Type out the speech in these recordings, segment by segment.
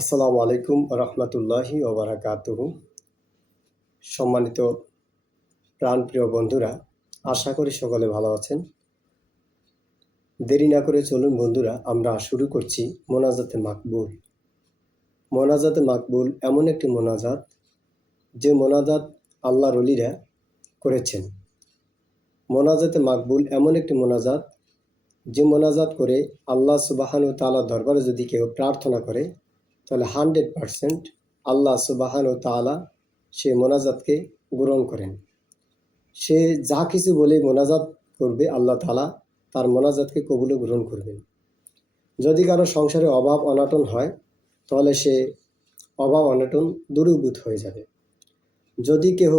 আসসালামু আলাইকুম রহমতুল্লাহি ওবারাকাতুহু। সম্মানিত প্রাণপ্রিয় বন্ধুরা, আশা করি সকলে ভালো আছেন। দেরি না করে চলুন বন্ধুরা, আমরা শুরু করছি মোনাজাতে মাকবুল। মোনাজাতে মাকবুল এমন একটি মোনাজাত, যে মোনাজাত আল্লাহর ওলিরা করেছেন। মোনাজাতে মাকবুল এমন একটি মোনাজাত, যে মোনাজাত করে আল্লাহ সুবহানাহু ওয়া তাআলার দরবারে যদি কেউ প্রার্থনা করে, তাহলে 100% আল্লাহ সুবহানাহু ওয়া তাআলা সেই মোনাজাতকে গ্রহণ করেন। সে যা কিছু বলে মোনাজাত করবে, আল্লাহ তাআলা তার মোনাজাতকে কবুল গ্রহণ করবেন। যদি কারো সংসারে অভাব অনাটন হয়, তাহলে সে অভাব অনাটন দূরীভূত হয়ে যাবে। যদি কেহ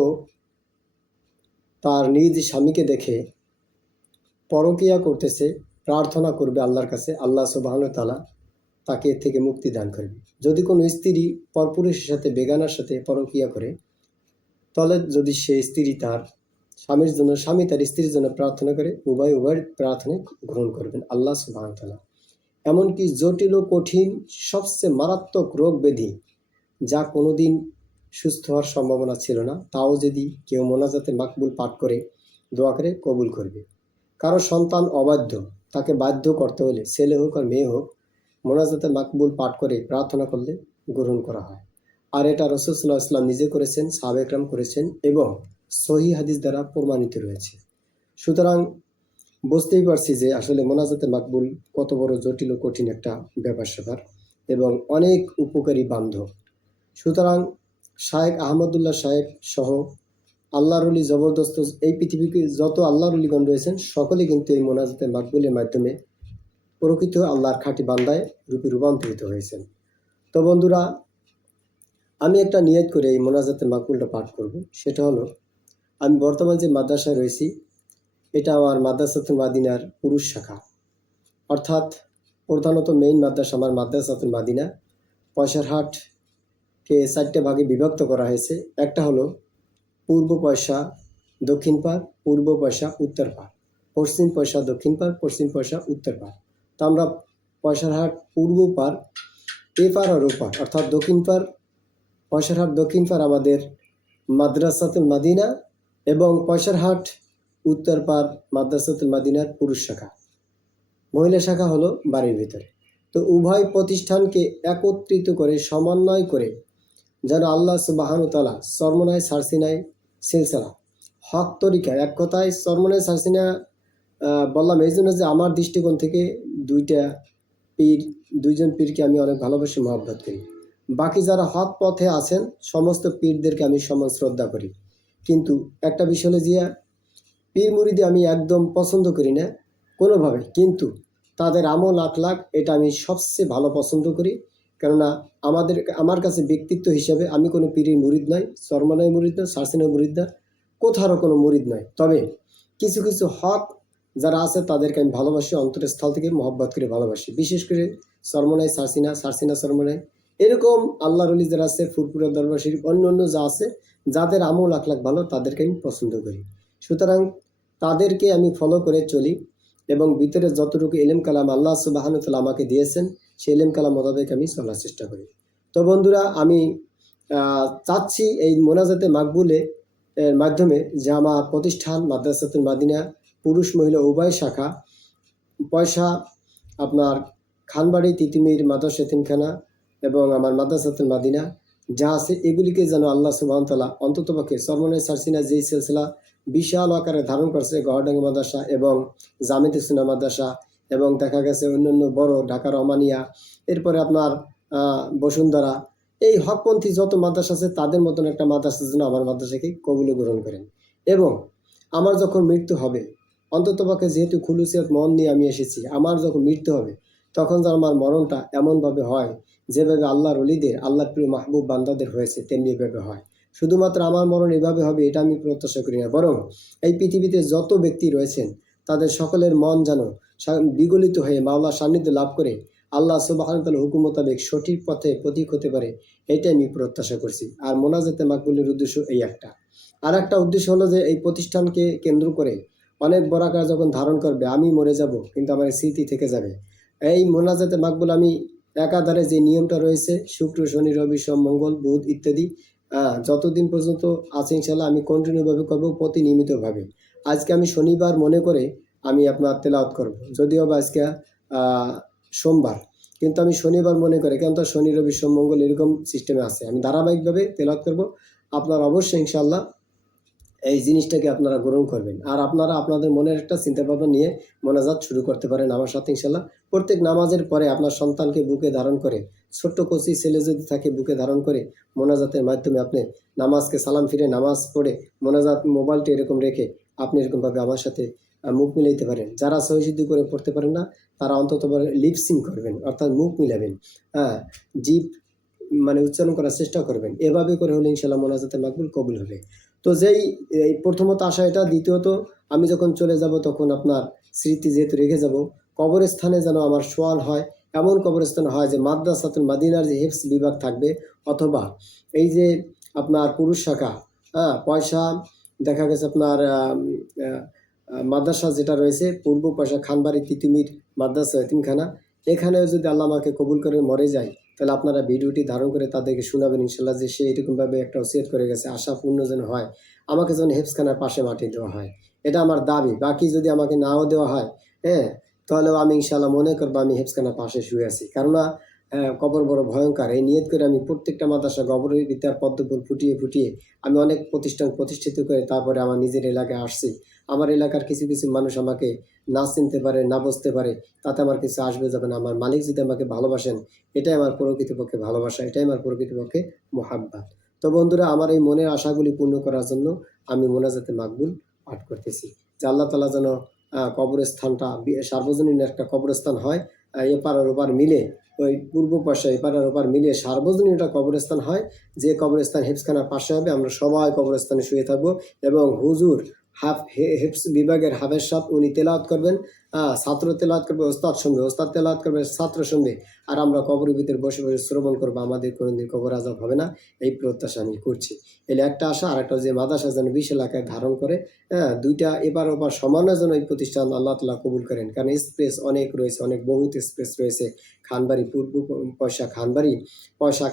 তার নিজ স্বামীকে দেখে পরকীয়া করতেছে, প্রার্থনা করবে আল্লাহর কাছে, আল্লাহ সুবহানাহু ওয়া তাআলা তাকে এর থেকে মুক্তি দান করবে। যদি কোনো স্ত্রী পরপুরুষের সাথে, বেগানার সাথে পরকীয়া করে, তাহলে যদি সে স্ত্রী তার স্বামীর জন্য, স্বামী তার স্ত্রীর জন্য প্রার্থনা করে, উভয়ের প্রার্থনা গ্রহণ করবেন আল্লাহ সুবহানাহু ওয়া তাআলা। এমনকি জটিল ও কঠিন সবচেয়ে মারাত্মক রোগ ব্যাধি, যা কোনোদিন সুস্থ হওয়ার সম্ভাবনা ছিল না, তাও যদি কেউ মোনাজাতে মাকবুল পাঠ করে দোয়া করে, কবুল করবে। কারো সন্তান অবাধ্য, তাকে বাধ্য করতে হলে, ছেলে হোক আর মেয়ে হোক, মোনাজাতে মাকবুল পাঠ করে প্রার্থনা করলে গ্রহণ করা হয়। আর এটা রাসূল সাল্লাল্লাহু আলাইহি ওয়াসাল্লাম নিজে করেছেন, সাহাবায়ে কেরাম করেছেন, এবং সহিহ হাদিস দ্বারা প্রমাণিত রয়েছে। সুতরাং বুঝতেই পারছি যে আসলে মোনাজাতে মাকবুল কত বড় জটিল ও কঠিন একটা ব্যাপার-স্যাপার, এবং অনেক উপকারী বান্ধব। সুতরাং শায়েখ আহমদুল্লাহ সাহেব সহ আল্লাহর ওলি জবরদস্ত এই পৃথিবীকে যত আল্লাহর ওলিগণ রয়েছেন, সকলে কিন্তু এই মোনাজাতে মাকবুলের মাধ্যমে প্রকৃত আল্লাহর খাঁটি বান্দায় রূপে রূপান্তরিত হয়েছেন। তো বন্ধুরা, আমি একটা নিয়ত করে এই মোনাজাতে মাকবুলটা পাঠ করব। সেটা হলো, আমি বর্তমান যে মাদ্রাসায় রয়েছি, এটা আমার মাদ্রাসাতুল মাদিনার পুরুষ শাখা, অর্থাৎ প্রধানত মেইন মাদ্রাসা আমার মাদ্রাসাতুল মাদিনা। পয়সারহাটকে 4টে ভাগে বিভক্ত করা হয়েছে। একটা হলো পূর্ব পয়সা, দক্ষিণ পাড়, পূর্ব পয়সা, উত্তর পাড়, পশ্চিম পয়সা, দক্ষিণ পাড়, পশ্চিম পয়সা, উত্তর পাড়। তো আমরা পয়সারহাট পূর্ব পাড়, এপার আর ওপার, অর্থাৎ দক্ষিণ পাড়, পয়সারহাট দক্ষিণ পাড় আমাদের মাদ্রাসাতুল মাদিনা, এবং পয়সারহাট উত্তর পাড় মাদ্রাসাতুল মাদিনার পুরুষ শাখা। মহিলা শাখা হলো বাড়ির ভিতরে। তো উভয় প্রতিষ্ঠানকে একত্রিত করে, সমন্বয় করে, যেন আল্লাহ সুবহানাহু ওয়া তাআলা চরমনায় সারসিনায় সিলসিলা হক তরিকা, এক কথায় চরমনায় সারসিনা বললাম এই জন্য যে আমার দৃষ্টিকোণ থেকে দুইজন পীরকে আমি অনেক ভালোবাসি, মহব্বত করি। বাকি যারা হক পথে আছেন, সমস্ত পীরদেরকে আমি সমান শ্রদ্ধা করি। কিন্তু একটা বিষয় হলো যে পীর মুরিদি আমি একদম পছন্দ করি না কোনোভাবে, কিন্তু তাদের আমল আখলাক এটা আমি সবচেয়ে ভালো পছন্দ করি। কেননা আমার কাছে ব্যক্তিত্ব হিসাবে আমি কোনো পীরের মুরিদ নয়, চরমনায় মুরিদ নয়, সারসিনায় মুরিদ না, কোথারও কোনো মুরিদ নয়। তবে কিছু কিছু হক যারা আছে তাদেরকে আমি ভালোবাসি, অন্তরের স্থল থেকে মহব্বত করে ভালোবাসি। বিশেষ করে চরমনায় সারসিনা, সারসিনা চরমনায়, এরকম আল্লাহর ওলি যারা আছে, ফুরপুরা দরবার শরীফ, অন্য অন্য যা আছে, যাদের আমল আখলাক ভালো, তাদেরকে আমি পছন্দ করি। সুতরাং তাদেরকে আমি ফলো করে চলি, এবং ভিতরে যতটুকু ইলম কালাম আল্লাহ সুবহানাহু ওয়া তাআলা আমাকে দিয়েছেন, সেই ইলম কালাম মোতাবেক আমি চলার চেষ্টা করি। তো বন্ধুরা, আমি চাচ্ছি এই মোনাজাতে মাকবুলে মাধ্যমে যে আমার প্রতিষ্ঠান মাদ্রাসাতুল মাদিনা পুরুষ মহিলা উভয় শাখা, পয়সা আপনার খানবাড়ি তিতুমির মাদ্রাসা এতিমখানা এবং আমার মাদ্রাসাতুল মাদিনা যা আছে, এগুলিকে যেন আল্লাহ সুবহানাহু ওয়া তাআলা অন্ততপক্ষে চরমনায় সারসিনা যেই সিলসিলা বিশাল আকারে ধারণ করছে, গহরডাঙ্গা মাদ্রাসা এবং জামিয়াতুস সুন্নাহ মাদ্রাসা, এবং দেখা গেছে অন্যান্য বড় ঢাকা রহমানিয়া, এরপরে আপনার বসুন্ধরা, এই হকপন্থী যত মাদ্রাসা আছে, তাদের মতন একটা মাদ্রাসার জন্য আমার মাদ্রাসাকে কবুল গ্রহণ করেন। এবং আমার যখন মৃত্যু হবে, অন্ততপক্ষে যেহেতু খুলুসিয়ত মন নিয়ে আমি এসেছি, আমার যখন মৃত্যু হবে, তখন যেন আমার মরণটা এমনভাবে হয় যেভাবে আল্লাহর ওলিদের, আল্লাহর প্রিয় মাহবুব বান্দাদের হয়েছে, তেমনি এভাবে হয়। শুধুমাত্র আমার মরণ এভাবে হবে এটা আমি প্রত্যাশা করি না, বরং এই পৃথিবীতে যত ব্যক্তি রয়েছেন, তাদের সকলের মন যেন বিগলিত হয়ে মাওলার সান্নিধ্য লাভ করে আল্লাহ সুবহানাহু ওয়া তাআলার হুকুম মোতাবেক সঠিক পথে প্রতীক হতে পারে, এটাই আমি প্রত্যাশা করছি। আর মোনাজাতে মাকবুলের উদ্দেশ্য এই একটা। আর একটা উদ্দেশ্য হলো যে এই প্রতিষ্ঠানকে কেন্দ্র করে অনেক বড় আকার যখন ধারণ করবে, আমি মরে যাব কিন্তু আমার স্মৃতি থেকে যাবে। এই মোনাজাতে মাকবুল আমি একাধারে যে নিয়মটা রয়েছে শুক্র শনি রবি সোম মঙ্গল বুধ ইত্যাদি, যতদিন পর্যন্ত আছে ইনশাল্লাহ আমি কন্টিনিউভাবে করবো, প্রতিনিয়মিতভাবে। আজকে আমি শনিবার মনে করে আমি আপনার তেলাওয়াত করব, যদিও বা আজকে সোমবার, কিন্তু আমি শনিবার মনে করে, কেন তো শনি রবি সোম মঙ্গল এরকম সিস্টেমে আছে, আমি ধারাবাহিকভাবে তেলাওয়াত করব। আপনারা অবশ্যই ইনশাল্লাহ এই জিনিসটাকে আপনারা গ্রহণ করবেন। আর আপনারা আপনাদের মনের একটা চিন্তাভাবনা নিয়ে মোনাজাত শুরু করতে পারেন আমার সাথে ইনশাল্লাহ। প্রত্যেক নামাজের পরে আপনার সন্তানকে বুকে ধারণ করে, ছোট্ট কচি ছেলে যদি থাকে বুকে ধারণ করে মোনাজাতের মাধ্যমে আপনি নামাজকে সালাম ফিরে নামাজ পড়ে মোনাজাত মোবাইলটি এরকম রেখে আপনি এরকমভাবে আমার সাথে মুখ মিলাইতে পারেন। যারা সহিশুদ্ধি করে পড়তে পারেন না তারা অন্তত লিপসিং করবেন, অর্থাৎ মুখ মিলাবেন, জিভ মানে উচ্চারণ করার চেষ্টা করবেন। এভাবে করে হলে ইনশাল্লাহ মোনাজাতে মাকবুল কবুল হবে। তো যেই এই প্রথমত আশা এটা, দ্বিতীয়ত আমি যখন চলে যাব তখন আপনার স্মৃতি যেহেতু রেখে যাব, কবরস্থানে যেন আমার সোয়াল হয়, এমন কবরস্থান হয় যে মাদ্রাসাতুল মাদিনার যে হিফজ বিভাগ থাকবে, অথবা এই যে আপনার পুরুষ শাখা, পয়সা দেখা গেছে আপনার মাদ্রাসা যেটা রয়েছে পূর্ব পয়সা খানবাড়ি তিতুমির মাদ্রাসা এতিমখানা, এখানেও যদি আল্লাহ আমাকে কবুল করে মরে যায়, তাহলে আপনারা ভিডিওটি ধারণ করে তাদেরকে শোনাবেন ইনশাল্লাহ যে সে এরকমভাবে একটা ওসিয়ত করে গেছে, আশা পূর্ণ যেন হয়, আমাকে যেন হেফজখানার পাশে মাটি দেওয়া হয়, এটা আমার দাবি। বাকি যদি আমাকে নাও দেওয়া হয়, তাহলেও আমি ইনশাল্লাহ মনে করবো আমি হেফজখানার পাশে শুয়ে আছি। কেননা কবর বড় ভয়ঙ্কর, এই নিয়ত করে আমি প্রত্যেকটা মাদ্রাসা কবরের ভিতর পদ্মফুল ফুটিয়ে ফুটিয়ে আমি অনেক প্রতিষ্ঠান প্রতিষ্ঠিত করে তারপরে আমার নিজের এলাকায় আসছি। আমার এলাকার কিছু কিছু মানুষ আমাকে না চিনতে পারে, না বুঝতে পারে, তাতে আমার কিছু আসবে যাবে না। আমার মালিক যদি আমাকে ভালোবাসেন, এটাই আমার প্রকৃতপক্ষে ভালোবাসা, এটাই আমার প্রকৃতপক্ষে মোহাব্বত। তো বন্ধুরা, আমার এই মনের আশাগুলি পূর্ণ করার জন্য আমি মোনাজাতে মাকবুল পাঠ করতেছি যে আল্লাহ তাআলা যেন কবরস্থানটা সার্বজনীন একটা কবরস্থান হয়, এপার আর ওপার মিলে, ওই পূর্ব পাশে এপার আর ওপার মিলে সার্বজনীন একটা কবরস্থান হয়, যে কবরস্থান হেফজখানার পাশে হবে, আমরা সবাই কবরস্থানে শুয়ে থাকবো এবং হুজুর হেফজ বিভাগের হাফেজ সাহেব উনি তেলাওয়াত করবেন, ছাত্র তেলাওয়াত করবে ওস্তাদ শুনবে, ওস্তাদ তেলাওয়াত করবে ছাত্র শুনবে, আর আমরা কবরের ভিতরে বসে বসে শ্রবণ করবো, আমাদের কোনোদিন কবর আজাব হবে না, এই প্রত্যাশা আমি করছি। এলে একটা আশা, আর একটা যে মাদ্রাসা যেন 20 এলাকায় ধারণ করে, দুইটা এপার ওপার সমানের জন্য এই প্রতিষ্ঠান আল্লাহ তাআলা কবুল করেন। কারণ স্পেস অনেক রয়েছে, অনেক বহুত স্পেস রয়েছে। খানবাড়ি পূর্ব পয়সা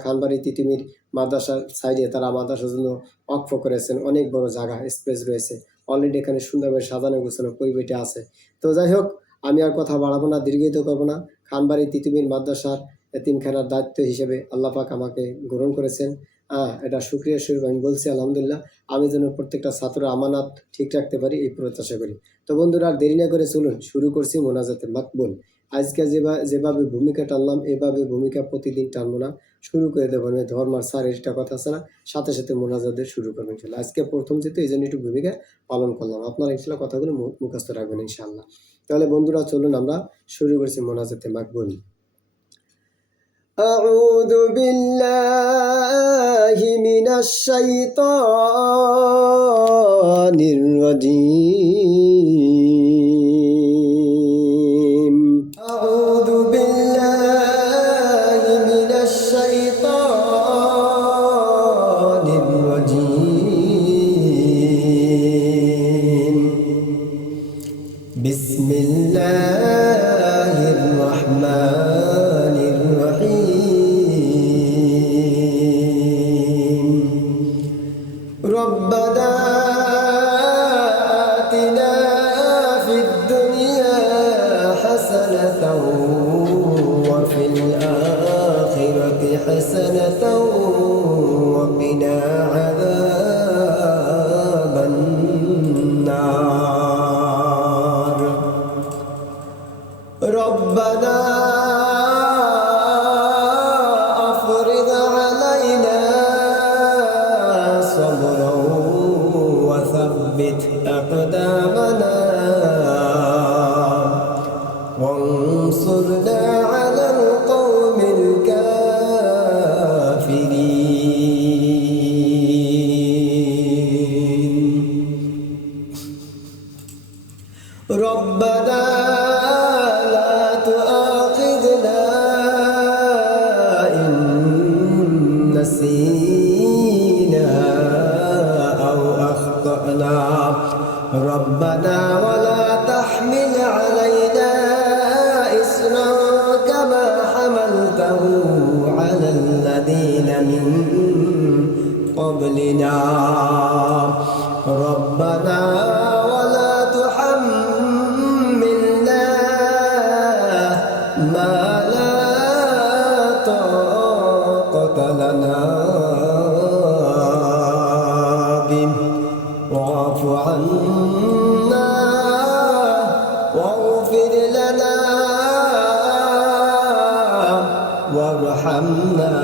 খানবাড়ি তিতুমির মাদ্রাসার সাইডে তারা মাদ্রাসার জন্য ওয়াকফ করেছেন, অনেক বড় জায়গা স্পেস রয়েছে, অলরেডি এখানে সুন্দরভাবে সাজানো গোছানো পরিবেশে আছে। তো যাই হোক, আমি আর কথা বাড়াবো না, দীর্ঘায়িত করবো না। খানবাড়ি তিতুমির মাদ্রাসার এতিমখানার দায়িত্ব হিসেবে আল্লাহ পাক আমাকে গ্রহণ করেছেন। এটা শুকরিয়া স্বরূপ আমি বলছি আলহামদুলিল্লাহ। আমি যেন প্রত্যেকটা ছাত্র আমানত ঠিক রাখতে পারি এই প্রত্যাশা করি। তো বন্ধুরা, আর দেরি না করে চলুন শুরু করছি মোনাজাতে মাকবুল। আজকে যেভাবে ভূমিকা টানলাম এভাবে ভূমিকা প্রতিদিন টানবো না, শুরু করে দেবো। ধর্মার স্যার এটা কথা আছে না, সাথে সাথে মোনাজাতের শুরু করবেন ইনশাল্লাহ। আজকে প্রথম যেহেতু এই জন্য একটু ভূমিকা পালন করলাম, আপনারা ইনশাল্লাহ কথাগুলো মুখস্থ রাখবেন ইনশাআল্লাহ। তাহলে বন্ধুরা চলুন আমরা শুরু করছি মোনাজাতে মাকবুল। আউযু বিল্লাহি মিনাশ শাইতানির রাজীম। আউযু বিল্লাহি মিনাশ শাইতানির রাজীম। বিসমিল্লাহির রহমানির রহিম। রব্বানা আতিনা ফিদ দুনিয়া হাসানাতাও ওয়া ফিল আখিরাতি হাসানাতাও ওয়া কিনা আযাবান নার। রব্বানা আফরিদ আলাইনা সাবরাও ওয়া সাব্বিত আকদামানা ওয়ানসুরনা আলাল কওমিল কাফিরিন। فضلنا ربنا ولا تحملنا ما لا طاقة لنا به واعف عنا واغفر لنا وارحمنا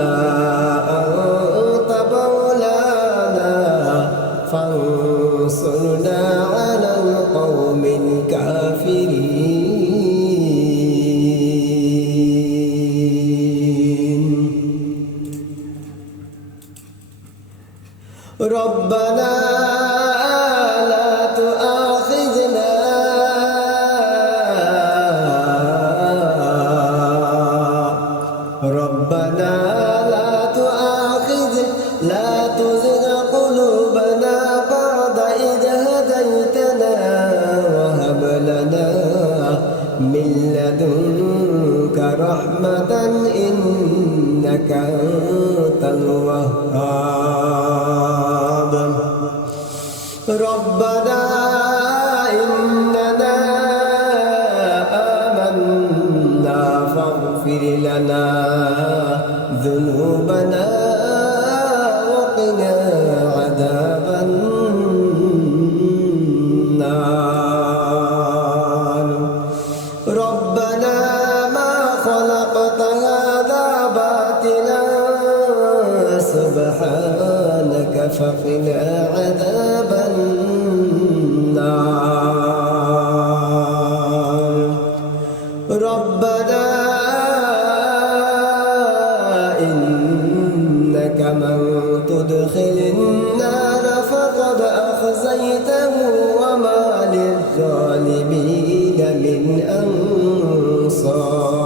أنت مولانا فانصرنا على القوم الكافرين ربنا لا تؤاخذنا ربنا لا تزغ قلوبنا بعد إذ هديتنا وهب لنا من لدنك رحمة إنك أنت الوهاب ربنا إننا آمنا فاغفر لنا ذنوبنا وقنا عذاب النار ربنا ما خلقت هذا باطلا سبحانك فقنا عذاب النار ربنا إنك من تدخل النار فقد أخزيته وما للظالمين من أنصار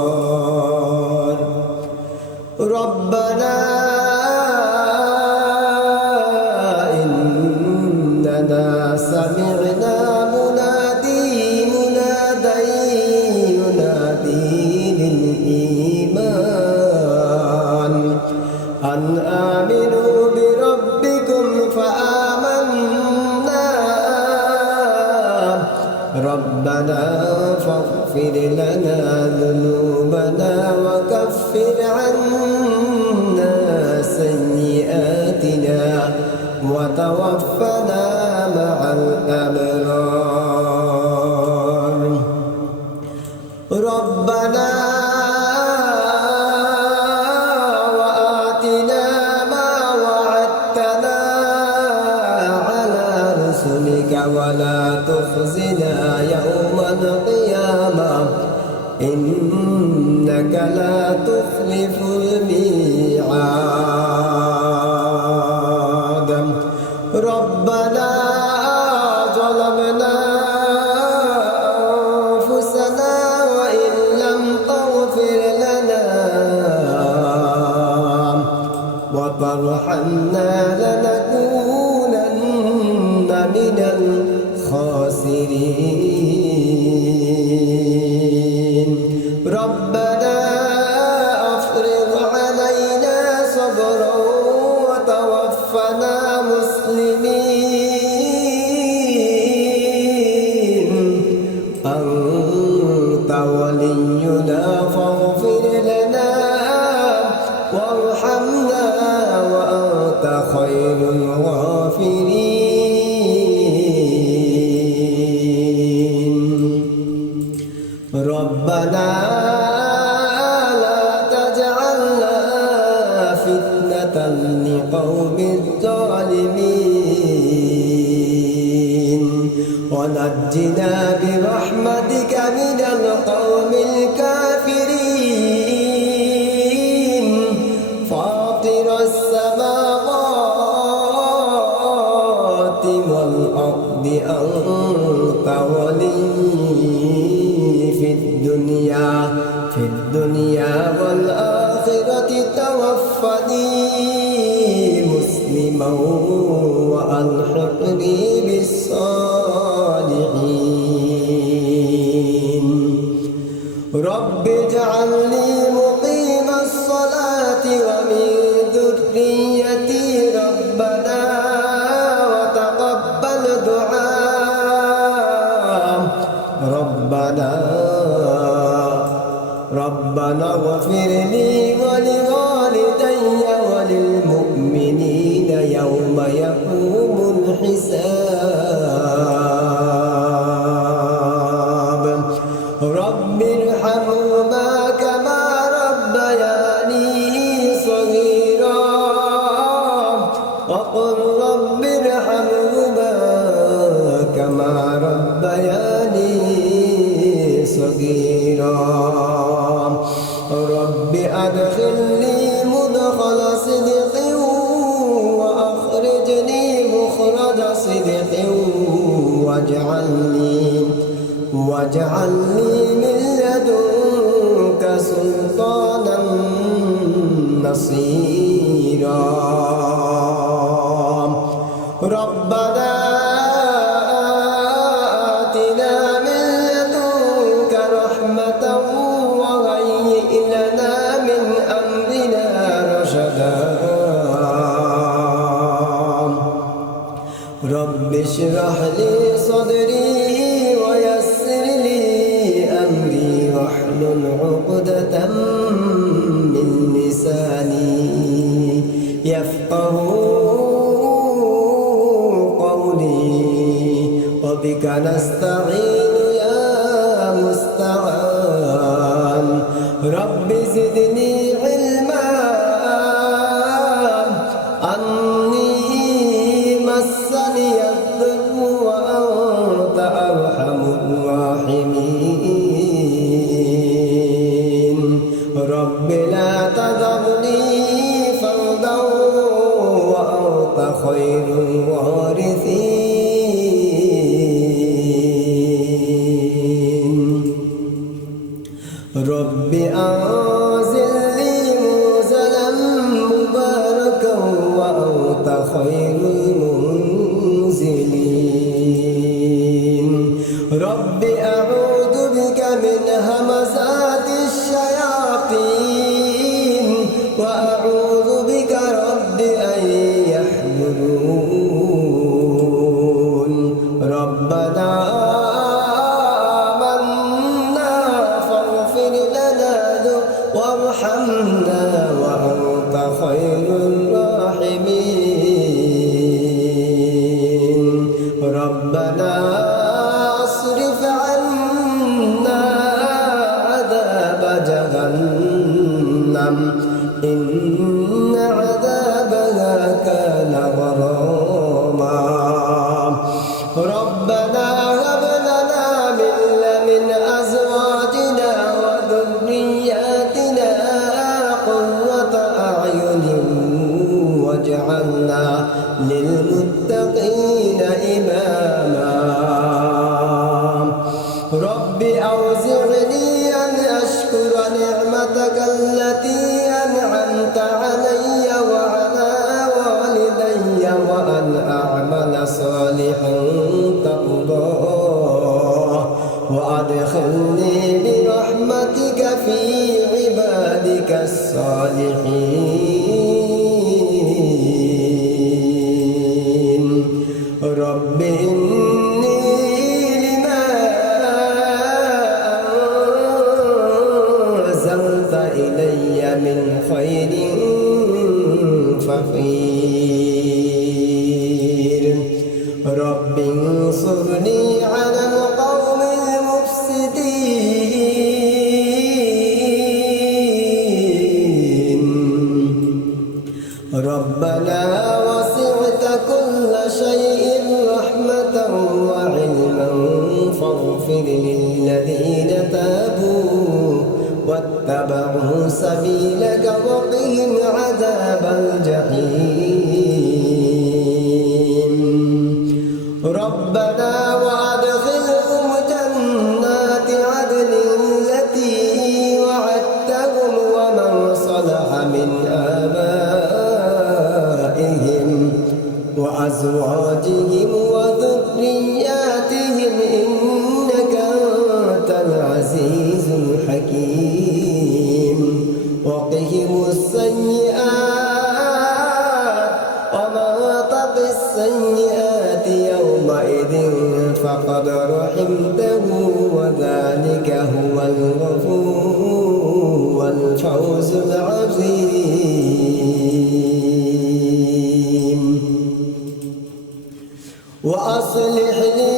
ربنا إننا سمعنا منادي ينادي للإيمان أن آمنوا بربكم فآمنا ربنا فاغفر لنا ذنوبنا وكفر عنا سيئاتنا وتوفنا مع الأبرار ربنا وآتنا ما وعدتنا على رسلك ولا تخزنا يوم القيامة إنك لا تخلف الميعاد ربنا ظلمنا أنفسنا وإن لم تغفر لنا وترحمنا لنكونن من الخاسرين ربنا أفرغ علينا صبرا وتوفنا مسلمين أنت ولينا فاغفر لنا وارحمنا وأنت خير الغافرين ربنا لا تجعلنا فتنة لقوم الظالمين ونجنا برحمتك من القوم الكافرين فاطر السماوات والأرض أنت ولي في الدنيا والآخرة توفني مسلما وألحقني بالصالحين رب اجعلني مقيم الصلاة ومن ذريتي ربنا واغفر لي ولوالدي وللمؤمنين يوم يقوم الحساب رب ارحمهما كما ربياني صغيرا وقل رب ارحمهما كما ربياني صغيرا رب أدخلني مدخل صدق وأخرجني مخرج صدق واجعلني من لدنك سلطانا نصيرا ربنا آتنا من لدنك رحمة وهيئ لنا من أمرنا رشدا رب اشرح لي صدري ويسر لي أمري واحلل عقدة من لساني يفقه وبك نستعين يا مستعان رب زدني علما أني مسني الضر وأنت أرحم الراحمين رب لا تذرني فردا وأنت خير الوارثين رب أنزلني منزلا مباركا وأنت خير المنزلين رب أعوذ بك من همزات الشياطين وأعوذ بك رب أن يحضرون ربنا وارحمنا وأنت خير الراحمين ربنا اصرف عنا عذاب جهنم إن عذابها كان غراما ربنا هب لنا من أزواجنا وذرياتنا قرة أعين واجعلنا للمتقين إماما رب أوزعني أن أشكر نعمتك التي أنعمت علي وعلى والدي وأن أعمل صالحا ترضاه وأدخلني برحمتك في عبادك الصالحين رب إني لما أنزلت إلي من خير فقير رب انصرني على القوم المفسدين ربنا وسعت كل شيء رحمة وعلما فاغفر للذين تابوا واتبعوا سبيلك وقهم عذاب الجحيم ربنا وأدخلهم جنات عدن التي وعدتهم ومن صلح من آبائهم وأزواجهم وذرياتهم إنك أنت العزيز الحكيم وقهم السيئات ومن تق السيئات يومئذ فقد رحمته وذلك هو الغفور والفوز العظيم وأصلح لي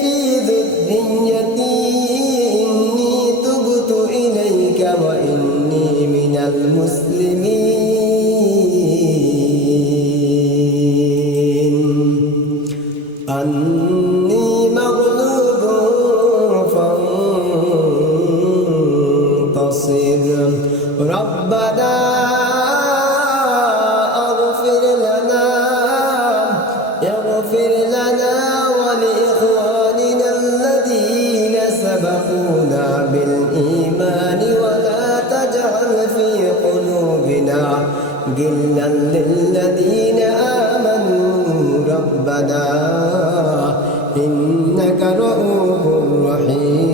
في ذريتي إني تبت إليك وإني من المسلمين أني مغلوب فانتصر ربنا اغفر لنا ولإخواننا الذين سبقونا بالإيمان ولا تجعل في قلوبنا غلا للذين آمنوا ربنا إنك رؤوف رحيم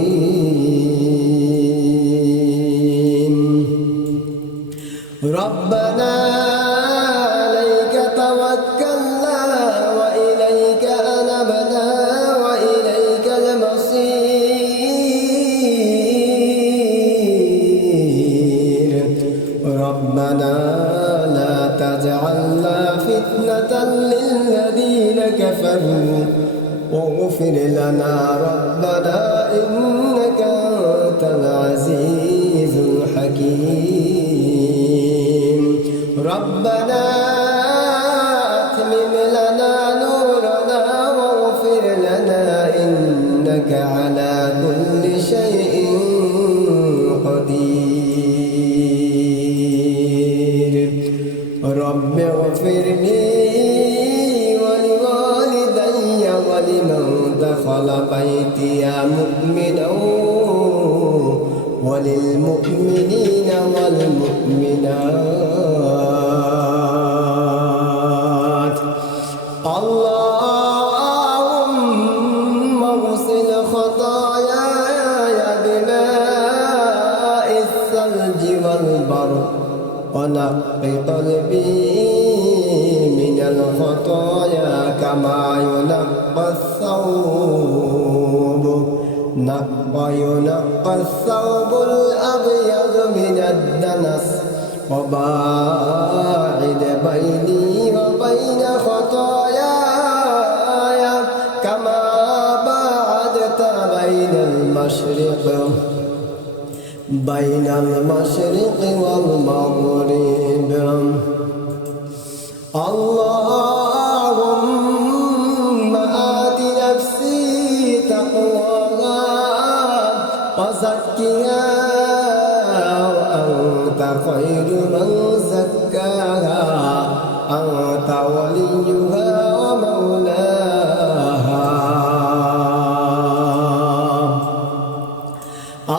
ربنا عليك توكلنا وإليك أنبنا وإليك المصير ربنا لا تجعلنا فتنة للذين كفروا واغفر لنا ربنا إنك أنت العزيز الحكيم ربنا أتمم لنا نورنا واغفر لنا إنك على كل شيء قدير رب اغفر لي ولوالدي ولمن دخل بيتي مؤمنا وللمؤمنين والمؤمنات اللهم اغسل خطاياي بماء الثلج والبرد ونق قلبي من الخطايا كما ينقى الثوب الأبيض من الدنس وباعد بيني وبين خطاياي كما باعدت بين المشرق والمغرب اللهم آت نفسي تقواها وزكها وأنت خير من زكاها أنت وليها ومولاها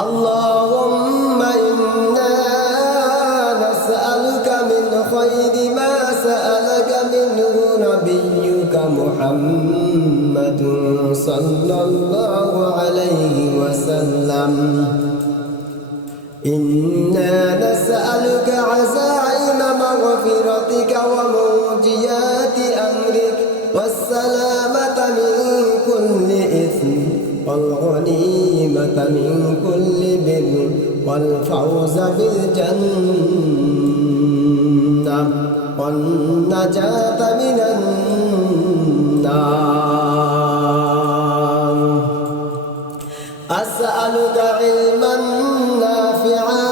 اللهم إنا نسألك من خير ما سألك منه نبيك محمد صلى الله عليه وسلم إنا نسألك عزائم مغفرتك وموجيات أمرك والسلامة من كل إثم والغنيمة من كل بر والفوز بالجنة والنجاة من النار أسألك علما نافعا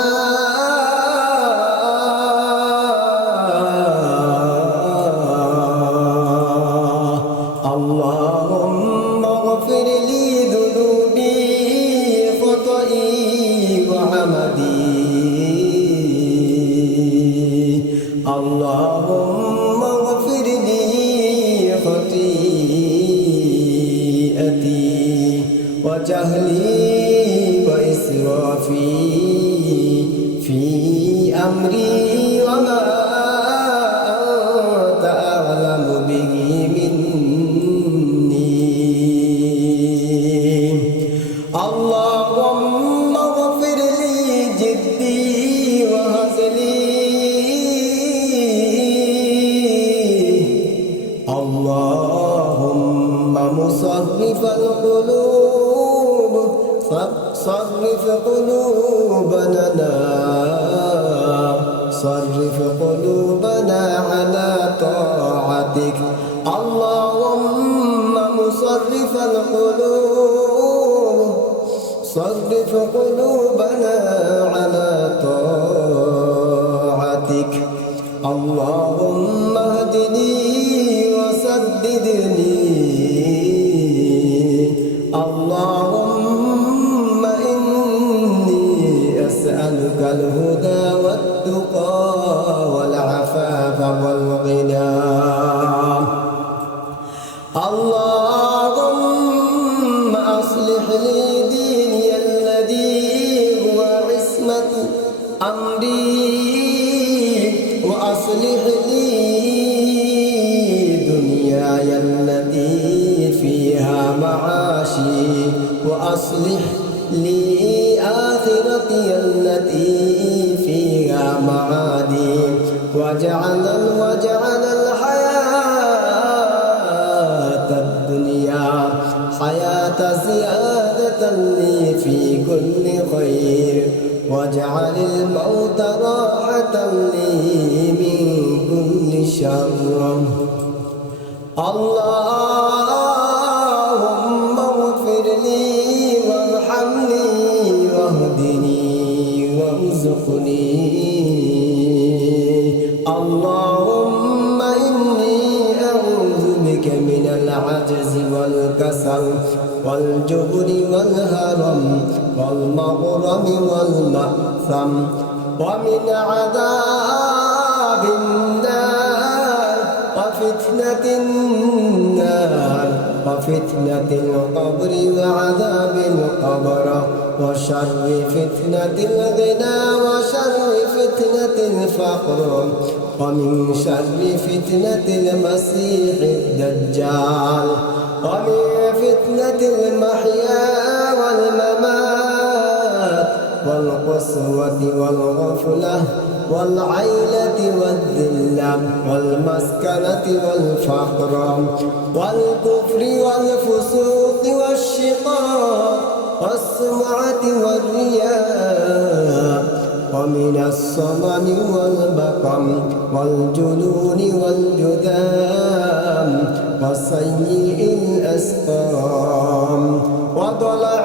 اللهم اغفر لي ذنوبي خطئي وعمدي اللهم اغفر لي خطيئتي وجهلي وإسرافي في أمري وما أنت أعلم به مني اللهم اغفر لي جدي وهزلي اللهم مصرف القلوب صرف قلوبنا صرف قلوبنا على طاعتك اللهم مصرف القلوب صرف قلوبنا على طاعتك اللهم اهدني وسددني اللهم إني أسألك الهدى والتقى والعفاف والغنى اللهم أصلح لي ديني الذي هو عصمة أمري وأصلح لي دنياي التي فيها معاشي وأصلح لي آخرتي التي فيها معادي واجعل الحياة الدنيا حياة زيادة لي في كل خير واجعل الموت راحة لي من كل شر اللهم اغفر لي وارحمني واهدني وارزقني اللهم إني أعوذ بك من العجز والكسل والجبن والهرم والمغرم والمأثم ومن عذاب النار وفتنة القبر وعذاب القبر وشر فتنة الغنى وشر فتنة الفقر ومن شر فتنة المسيح الدجال ومن فتنة المحيا والممات والقسوة والغفلة والعيلة والذلة والمسكنة والفقر والكفر والفسوق والشقاق والسمعة والرياء ومن الصمم والبقم والجنون والجذام وسيء الأسقام وضلع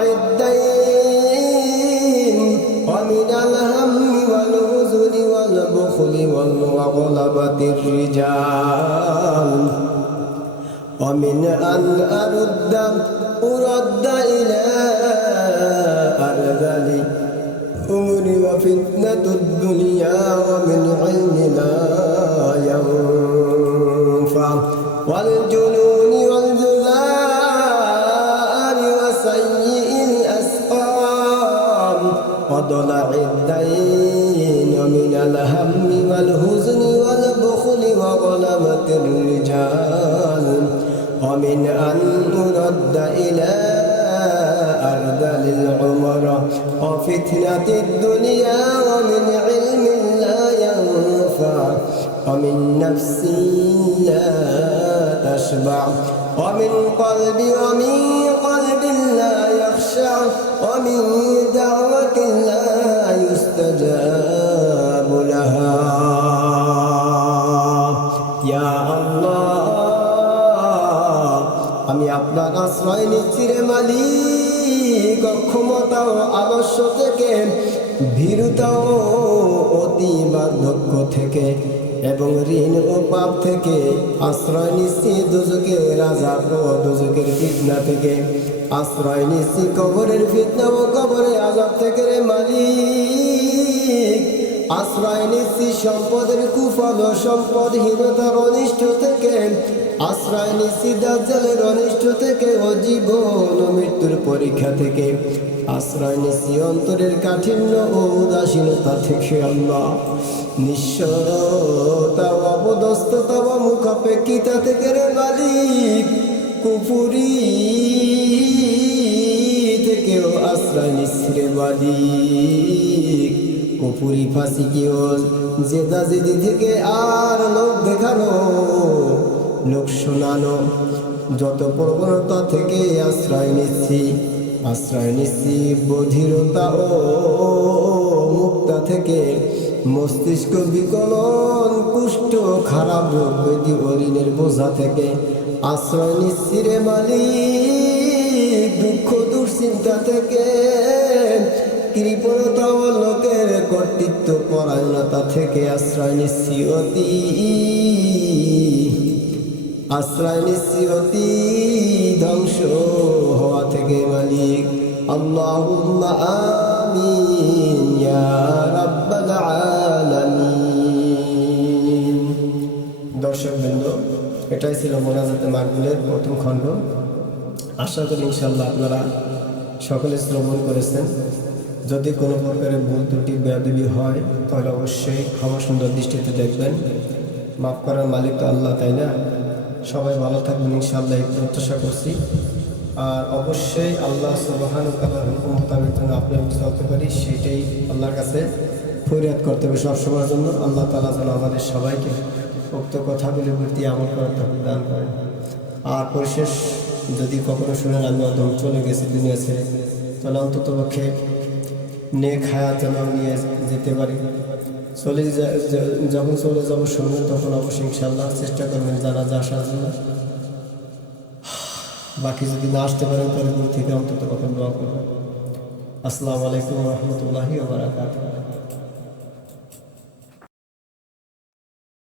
الدين ومن الهم والحزن والبخل وغلبة الرجال ومن أن أرد إلى أرذل أمر وفتنة الدنيا ومن علم لا ينفع والجنون والجذام وسيء الأسقام وضلع الدين ومن الهم والحزن والبخل وغلبة الرجال ومن أن أرد إلى أرذل العمر وفتنة الدنيا ومن علم لا ينفع ومن نفس لا تشبع ومن قلب لا يخشع ومن دعوة لا يستجاب لها يا الله আমি আপনার আশ্রয় নিচ্ছি রে মালিক অক্ষমতা ও আলস্য থেকে ভীরুতা ও অতি বার্ধক্য থেকে এবং ঋণ ও পাপ থেকে আশ্রয় নিচ্ছি দুজকের আযাব ও দুজকের ফিতনা থেকে আশ্রয় নিচ্ছি কবরের ফিতনা ও কবরের আযাব থেকে রে মালিক আশ্রয় নিচ্ছি সম্পদের কুফল ও সম্পদহীনতার অনিষ্ট থেকে আশ্রয় নিচ্ছি দাজ্জালের অনিষ্ট থেকে ও জীবন ও মৃত্যুর পরীক্ষা থেকে আশ্রয় নিচ্ছি অন্তরের কাঠিন্য ও উদাসীনতা থেকে আল্লাহ নিঃস্বতা ও অপদস্থতা ও মুখাপেক্ষিতা থেকে রে মালিক কুফুরি থেকেও আশ্রয় নিচ্ছি রে মালিক কুফুরি ফাঁসিকি ও জেদাজেদি থেকে আর লোক দেখানো লোক শোনানো যত প্রবণতা থেকে আশ্রয় নিচ্ছি বধিরতা ও মুক্তা থেকে মস্তিষ্ক বিকলন, কুষ্ঠ, খারাপ রোগ ব্যাধি ও ঋণের বোঝা থেকে আশ্রয় নিচ্ছি রে মালিক। দুঃখ দুশ্চিন্তা থেকে, কৃপণতা ও লোকের কর্তৃত্ব পরায়ণতা থেকে আশ্রয় নিচ্ছি অতি ধ্বংস হওয়া থেকে মালিক। আল্লাহুম্মা আমিন ইয়া রাব্বাল আলামিন। দর্শকবৃন্দ, এটাই ছিল মোনাজাতে মাহফিলের প্রথম খণ্ড। আশা করি ইনশাআল্লাহ আপনারা সকলে শ্রবণ করেছেন। যদি কোনো প্রকারের ভুল ত্রুটি বেয়াদবি হয় তাহলে অবশ্যই ক্ষমা সুন্দর দৃষ্টিতে দেখবেন। মাফ করার মালিক তো আল্লাহ, তাই না? সবাই ভালো থাকবেন ইনশাআল্লাহ, এই প্রত্যাশা করছি। আর অবশ্যই আল্লাহ সুবহানাহু ওয়া তাআলার হুকুম মোতাবেক যেন আপনি আমি চলতে পারি, সেটাই আল্লাহর কাছে ফরিয়াদ করতে হবে সবসময়ের জন্য। আল্লাহ তাআলা যেন আমাদের সবাইকে উক্ত কথাগুলির প্রতি আমল করার তৌফিক দান করেন। আর পরিশেষ যদি কখনো শুনেন আমি অদম চলে গেছি দুনিয়া ছেড়ে, তাহলে অন্ততপক্ষে নেক হায়াত যেন নিয়ে যেতে পারি। যখন চলে যাবো শুনবেন, তখন অবশ্যই ইনশাআল্লাহ চেষ্টা করবেন জানাজা আসার জন্য। বাকি যদি না আসতে পারেন তাহলে দূর থেকে অন্তত কখন দোয়া করবেন। আসসালামু আলাইকুম ওয়া রাহমাতুল্লাহি ওয়া বারাকাতুহু।